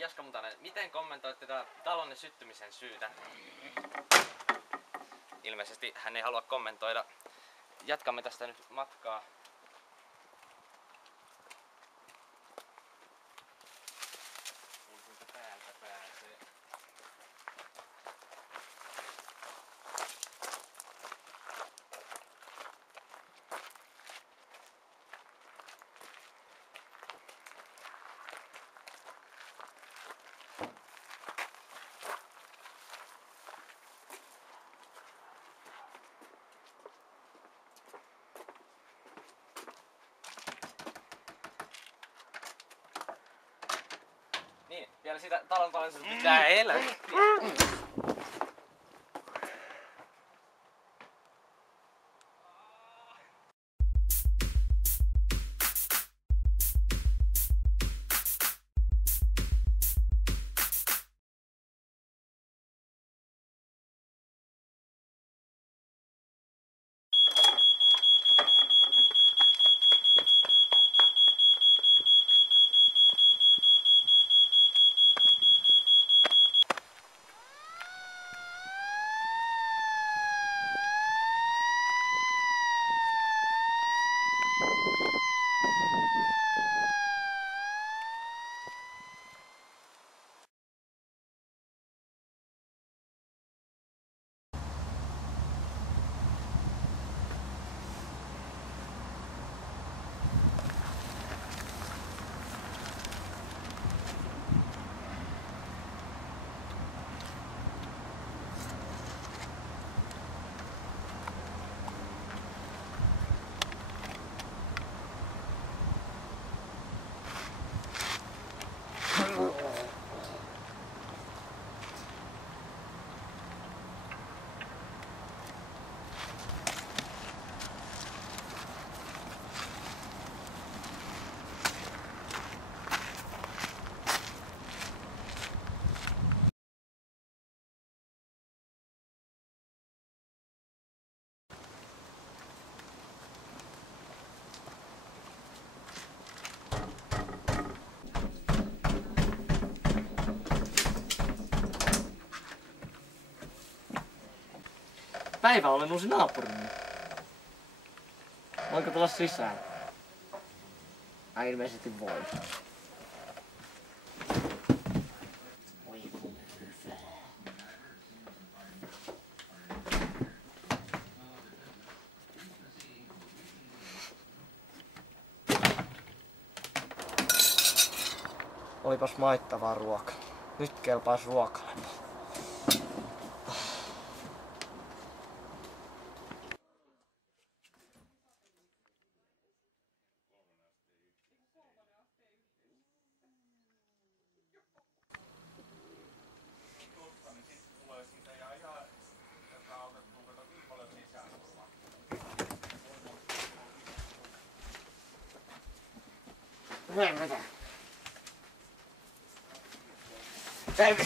Jaska Mutanen, miten kommentoit tätä talonne syttymisen syytä? Ilmeisesti hän ei halua kommentoida. Jatkamme tästä nyt matkaa. Kuinka päältä pääsee? Niin, vielä sitä talon palvelusta pitää elää. Päivä, olen uusi naapurimme. Voinko tulla sisään? Ilmeisesti voi. Oi kun hyvä. Olipas maittavaa ruoka. Nyt kelpaas ruokailemaan. Mitä? Päivä!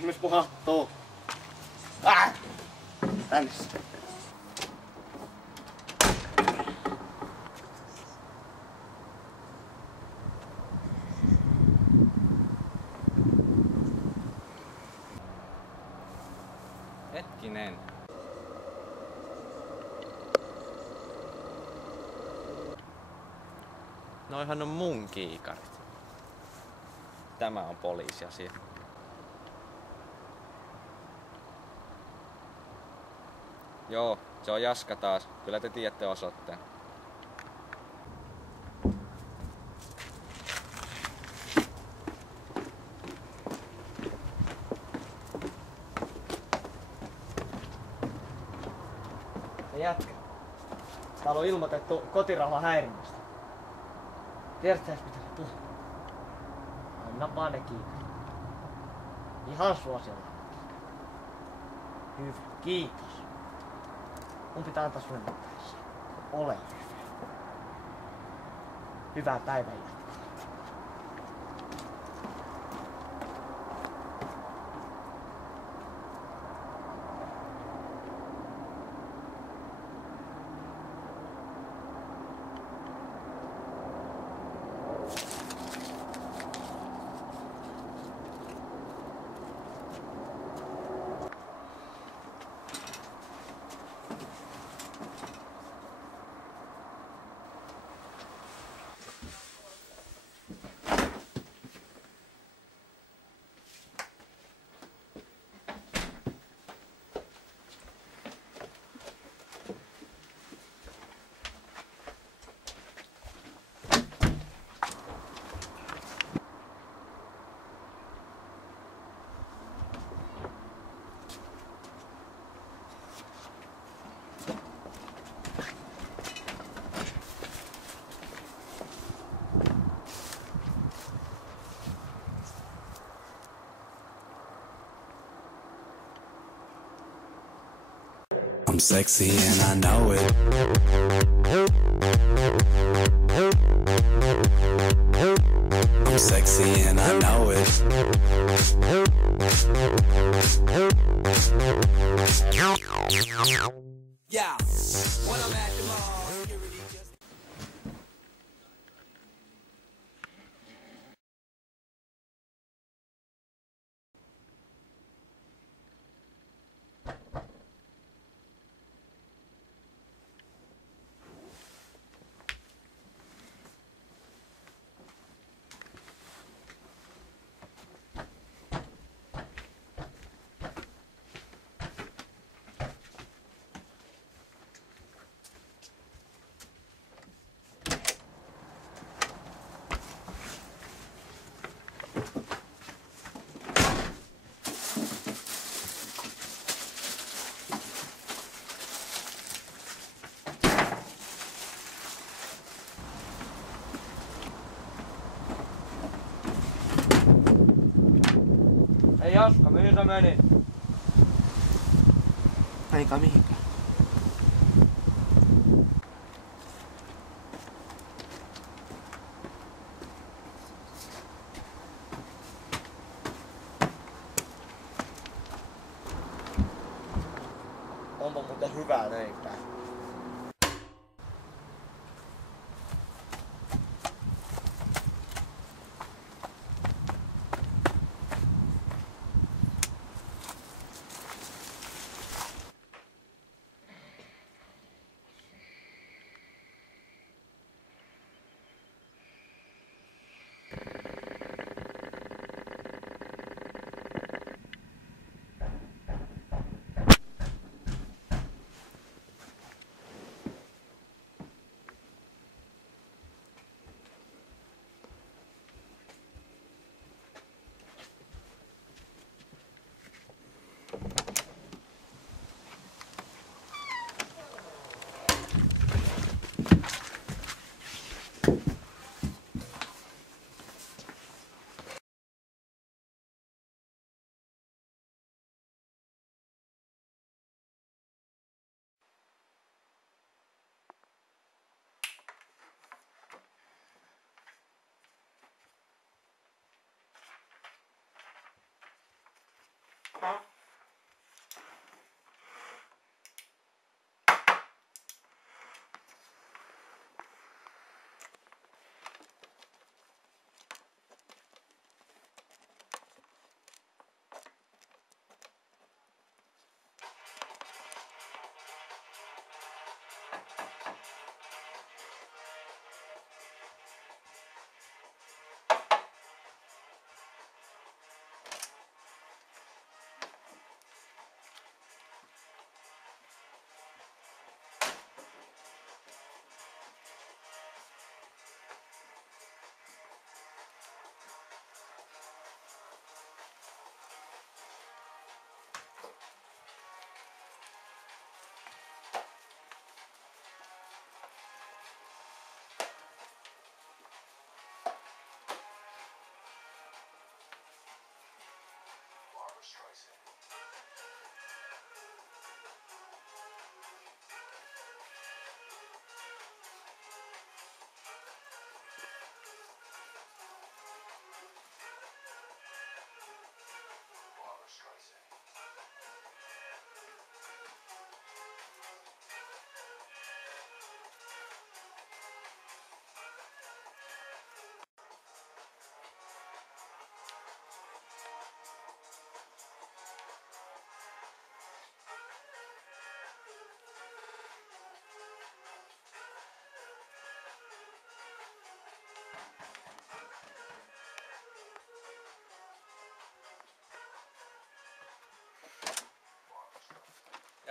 Myös puhattuu. Tänne. Hetkinen. Noihan on mun kiikarit. Tämä on poliisiasia. Joo, se on Jaska taas. Kyllä te tiedätte osoitteen. Jätkä. Täällä on ilmoitettu kotirauhan häirinnästä. Tiedätkö mitä se tulee? Anna pane kiinni. Ihan suosiolla. Hyvä, kiitos. Mun pitää antaa sulle mitään. Ole hyvä. Hyvää päivänjatkoa. I'm sexy and I know it. I'm sexy and I know it. Yeah. When I'm at the mall, security just... Hei Jaska, mihin sä menit? Eikä mihinkään. Onpa muuten hyvää leipää.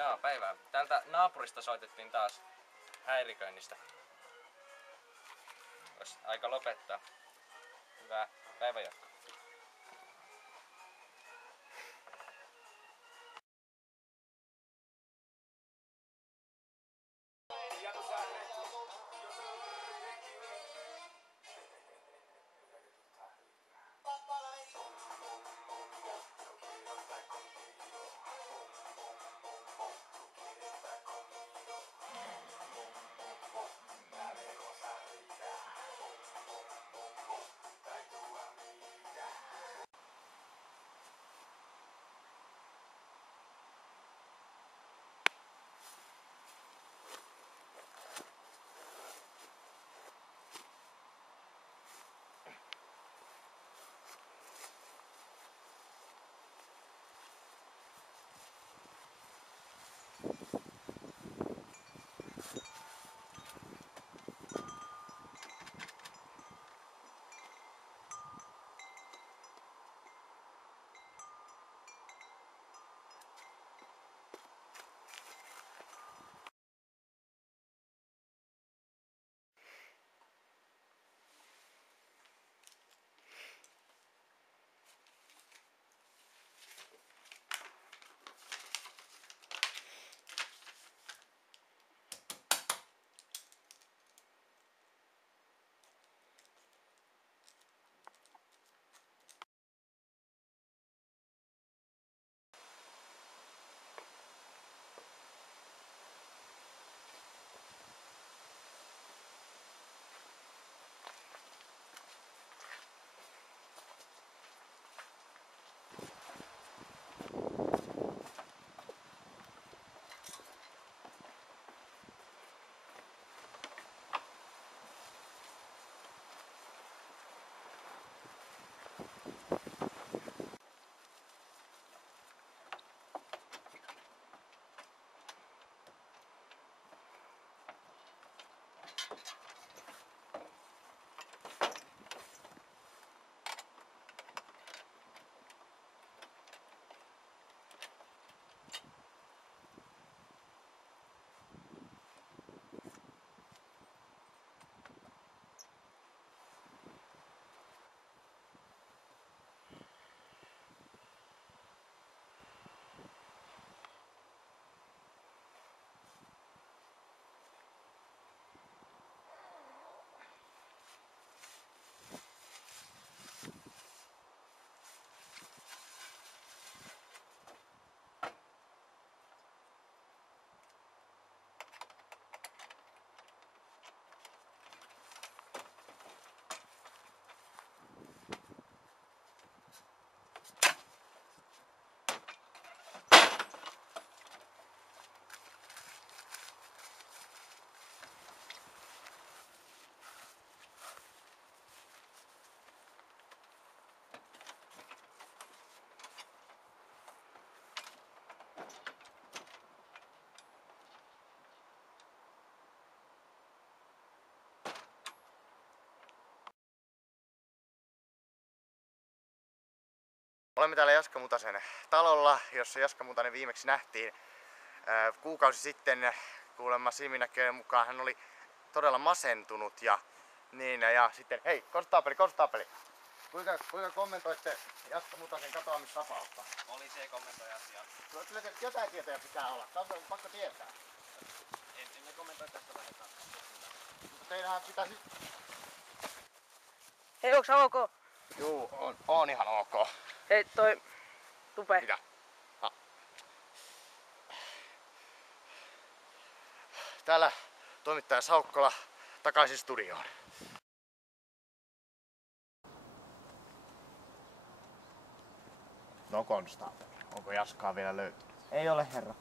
Jaa, päivää. Täältä naapurista soitettiin taas häiriköinnistä. Olisi aika lopettaa. Hyvää päivänjatkoa. Olemme täällä Jaska Mutasen talolla, jossa Jaska Mutanen viimeksi nähtiin kuukausi sitten. Kuulemma silminnäköjen mukaan hän oli todella masentunut ja sitten, hei, konstaapeli. Kuinka kommentoitte Jaska Mutasen katoamistapausta? Poliisi ei kommentoi asiaa. Kyllä jotain tietoja pitää olla, on pakko tietää. Emme kommentoi tästä lähdetään. Mutta teillähän pitäisi... Hei, onks ok? Juu, on ihan ok. Hei, toi Tupe. Mitä? Täällä toimittaja Saukkola takaisin studioon. No konstaapeli, onko Jaskaa vielä löytynyt? Ei ole, herra.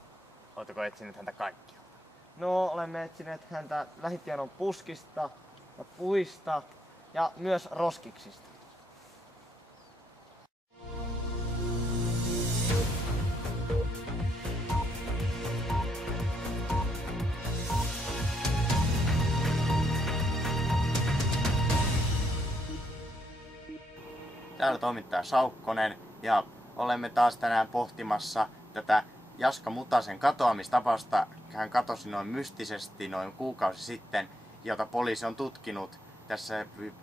Oletteko etsinyt häntä kaikkialta? No, olemme etsineet häntä lähitiedon puskista ja puista ja myös roskiksista. Täällä toimittaja Saukkonen ja olemme taas tänään pohtimassa tätä Jaska Mutasen katoamistapausta. Hän katosi noin mystisesti noin kuukausi sitten, jota poliisi on tutkinut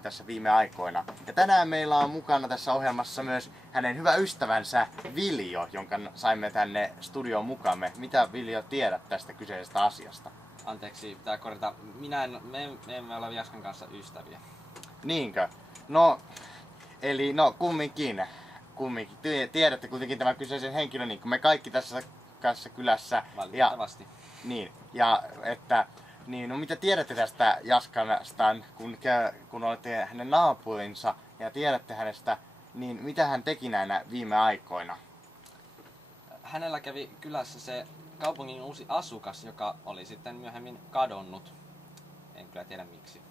tässä viime aikoina. Ja tänään meillä on mukana tässä ohjelmassa myös hänen hyvä ystävänsä Viljo, jonka saimme tänne studioon mukamme. Mitä Viljo tiedät tästä kyseisestä asiasta? Anteeksi, pitää korjata. Me emme ole Jaskan kanssa ystäviä. Niinkö? No, eli no kumminkin. Tiedätte kuitenkin tämän kyseisen henkilön, niin kuin me kaikki tässä kylässä. Valitettavasti. Niin, no mitä tiedätte tästä Jaskasta, kun olette hänen naapurinsa ja tiedätte hänestä, niin mitä hän teki näinä viime aikoina? Hänellä kävi kylässä se kaupungin uusi asukas, joka oli sitten myöhemmin kadonnut. En kyllä tiedä miksi.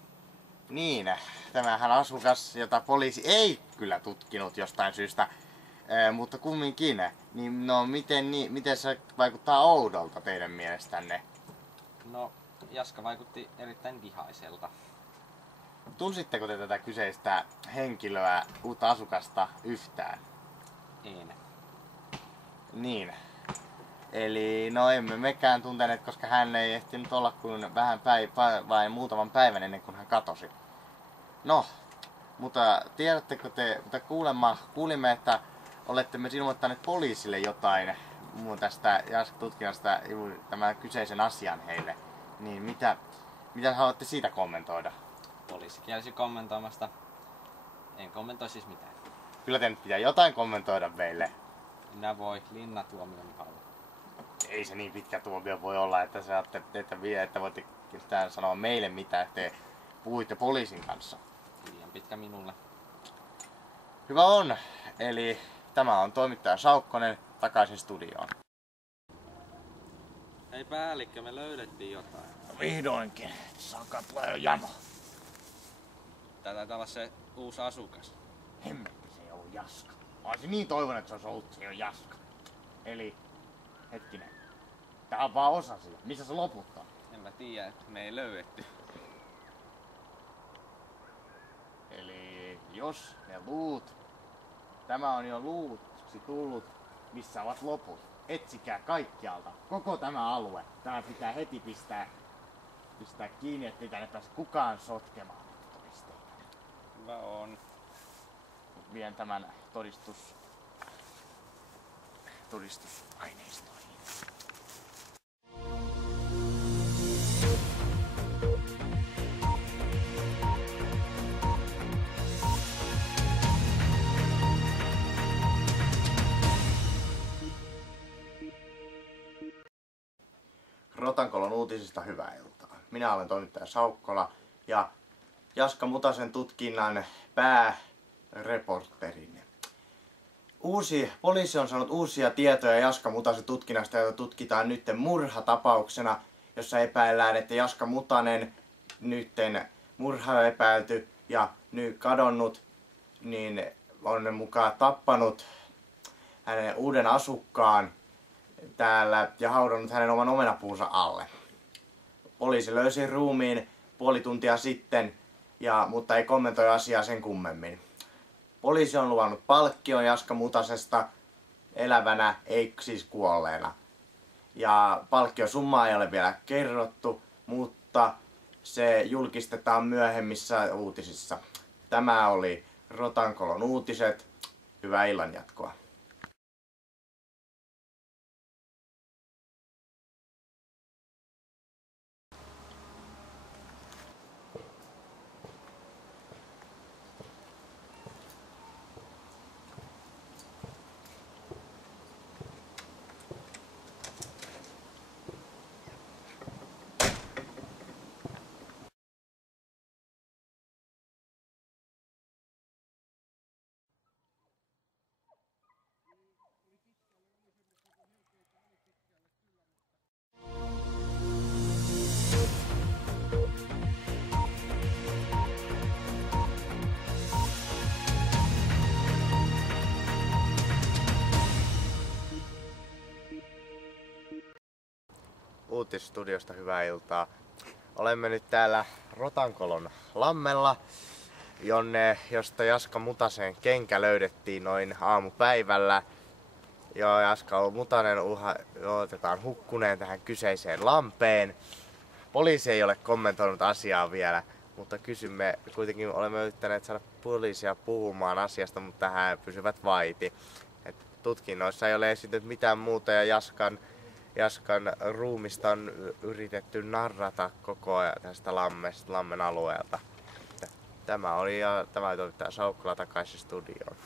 Niin, tämähän asukas, jota poliisi ei kyllä tutkinut jostain syystä, mutta kumminkin. Niin, no miten se vaikuttaa oudolta teidän mielestänne? No, Jaska vaikutti erittäin vihaiselta. Tunsitteko te tätä kyseistä henkilöä, uutta asukasta yhtään? En. Niin. Eli no emme mekään tunteneet, koska hän ei ehtinyt olla kuin vain muutaman päivän ennen kuin hän katosi. No, mutta tiedättekö te, kuulimme, että olette myös ilmoittaneet poliisille jotain tästä tutkinnasta tämän kyseisen asian heille. Niin mitä haluatte siitä kommentoida? Poliisi kielsi kommentoimasta. En kommentoi siis mitään. Kyllä te nyt pitää jotain kommentoida meille. Minä voi linnatuomion alla. Ei se niin pitkä tuomio voi olla, että että voitte sanoa meille mitä, että te puhuitte poliisin kanssa. Liian pitkä minulle. Hyvä on. Eli tämä on toimittaja Saukkonen takaisin studioon. Hei päällikkö, me löydettiin jotain. No vihdoinkin. Saakka tulee jo jano. Tää taitaa olla se uusi asukas. Hemmetti, se ei ollut Jaska. Mä olisin niin toivonut, että se olisi ollut se Jaska. Eli, hetkinen. Tää on vaan osa siitä. Missä se loputtaa? En mä tiedä, me ei löydetty. Eli jos ne luut, tämä on jo luuksi tullut, missä ovat loput. Etsikää kaikkialta, koko tämä alue. Tämä pitää heti pistää kiinni, ettei tänne pääse kukaan sotkemaan todisteita. Hyvä on. Vien tämän todistusaineistoihin. Rotankolon uutisista hyvää iltaa. Minä olen toimittaja Saukkola ja Jaska Mutasen tutkinnan pääreporterin. Poliisi on saanut uusia tietoja Jaska Mutasen tutkinnasta, jota tutkitaan nytten murhatapauksena, jossa epäillään, että Jaska Mutanen nytten murhaepäilty ja nyt kadonnut, niin on mukaan tappanut hänen uuden asukkaan täällä ja haudannut hänen oman omenapuunsa alle. Poliisi löysi ruumiin puoli tuntia sitten, mutta ei kommentoi asiaa sen kummemmin. Poliisi on luvannut palkkion Jaska Mutasesta elävänä, ei siis kuolleena. Ja palkkiosummaa ei ole vielä kerrottu, mutta se julkistetaan myöhemmissä uutisissa. Tämä oli Rotankolon uutiset. Hyvää illanjatkoa. Uutisstudiosta hyvää iltaa. Olemme nyt täällä Rotankolon lammella, josta Jaska Mutasen kenkä löydettiin noin aamupäivällä. Joo, Jaska Mutanen otetaan hukkuneen tähän kyseiseen lampeen. Poliisi ei ole kommentoinut asiaa vielä, mutta kysymme, kuitenkin olemme yrittäneet saada poliisia puhumaan asiasta, mutta hän pysyvät vaiti. Et tutkinnoissa ei ole esitetty mitään muuta ja Jaskan ruumista on yritetty narrata koko ajan tästä lammen alueelta. Tämä oli ja tämä toivottaa Saukkola takaisin studioon.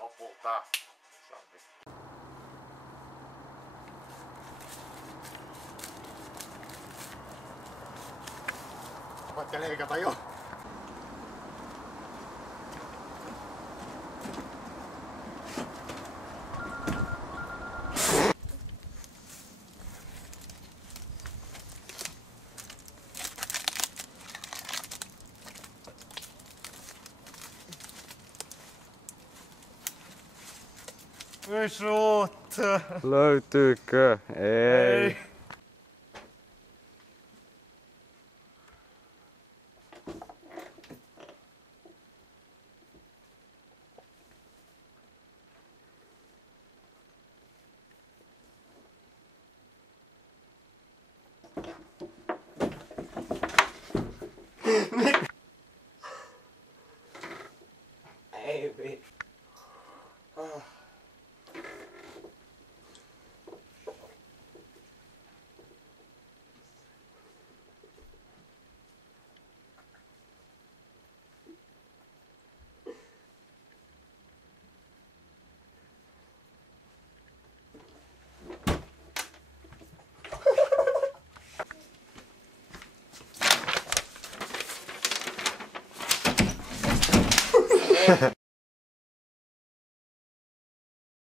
Lopulta. Voitko leikata jo? Löytyykö? Ei. Ei vittu.